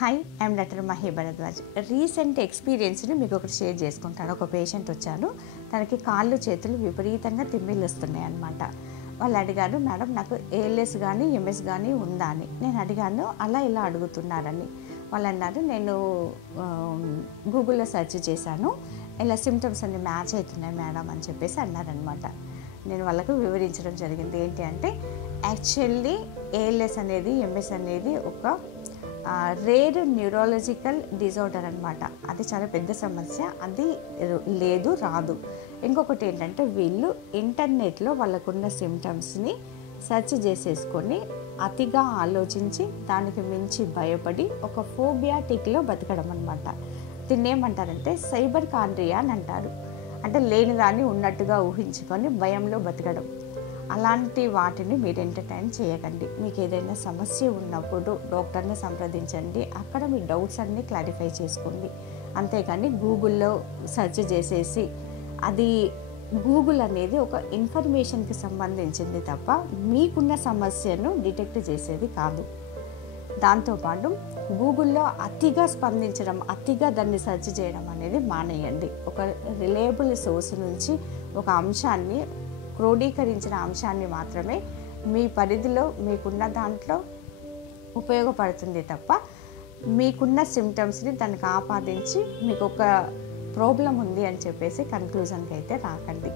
Hi, I'm doctor Mahi Bharadwaj. Recent ఎక్స్పీరియన్స్ని మీకు ఒకటి షేర్ చేసుకుంటాను. ఒక పేషెంట్ వచ్చాను, తనకి కాళ్ళు చేతులు విపరీతంగా తిమ్మిళ్ళు వస్తున్నాయి అన్నమాట. వాళ్ళు అడిగారు, మేడం నాకు ఏఎల్ఎస్ కానీ ఎంఎస్ కానీ ఉందా అని. నేను అడిగాను, అలా ఇలా అడుగుతున్నారని. వాళ్ళు అన్నారు, నేను గూగుల్లో సెర్చ్ చేశాను, ఇలా సిమ్టమ్స్ అన్ని మ్యాచ్ అవుతున్నాయి మేడం అని చెప్పేసి అన్నారనమాట. నేను వాళ్ళకు వివరించడం జరిగింది. ఏంటి అంటే, యాక్చువల్లీ ఏఎల్ఎస్ అనేది ఎంఎస్ అనేది ఒక రేర్ న్యూరాలజికల్ డిజార్డర్ అనమాట. అది చాలా పెద్ద సమస్య. అది లేదు, రాదు. ఇంకొకటి ఏంటంటే, వీళ్ళు ఇంటర్నెట్లో వాళ్ళకున్న సిమ్టమ్స్ని సెర్చ్ చేసేసుకొని అతిగా ఆలోచించి దానికి మించి భయపడి ఒక ఫోబియాటిక్లో బతకడం అనమాట. దీన్ని ఏమంటారంటే సైబర్ కాండ్రియా అని అంటారు. అంటే లేని దాన్ని ఉన్నట్టుగా ఊహించుకొని భయంలో బతకడం. అలాంటి వాటిని మీరు ఎంటర్టైన్ చేయకండి. మీకు ఏదైనా సమస్య ఉన్నప్పుడు డాక్టర్ని సంప్రదించండి. అక్కడ మీ డౌట్స్ అన్నీ క్లారిఫై చేసుకోండి. అంతేగాని గూగుల్లో సెర్చ్ చేసేసి, అది గూగుల్ అనేది ఒక ఇన్ఫర్మేషన్కి సంబంధించింది తప్ప మీకున్న సమస్యను డిటెక్ట్ చేసేది కాదు. దాంతోపాటు గూగుల్లో అతిగా స్పందించడం, అతిగా దాన్ని సెర్చ్ చేయడం అనేది మానేయండి. ఒక రిలయబుల్ సోర్స్ నుంచి ఒక అంశాన్ని, క్రోడీకరించిన అంశాన్ని మాత్రమే మీ పరిధిలో మీకున్న దాంట్లో ఉపయోగపడుతుంది తప్ప మీకున్న సిమ్టమ్స్ని దానికి ఆపాదించి మీకు ఒక ప్రాబ్లం ఉంది అని చెప్పేసి కన్క్లూజన్కి అయితే రాకండి.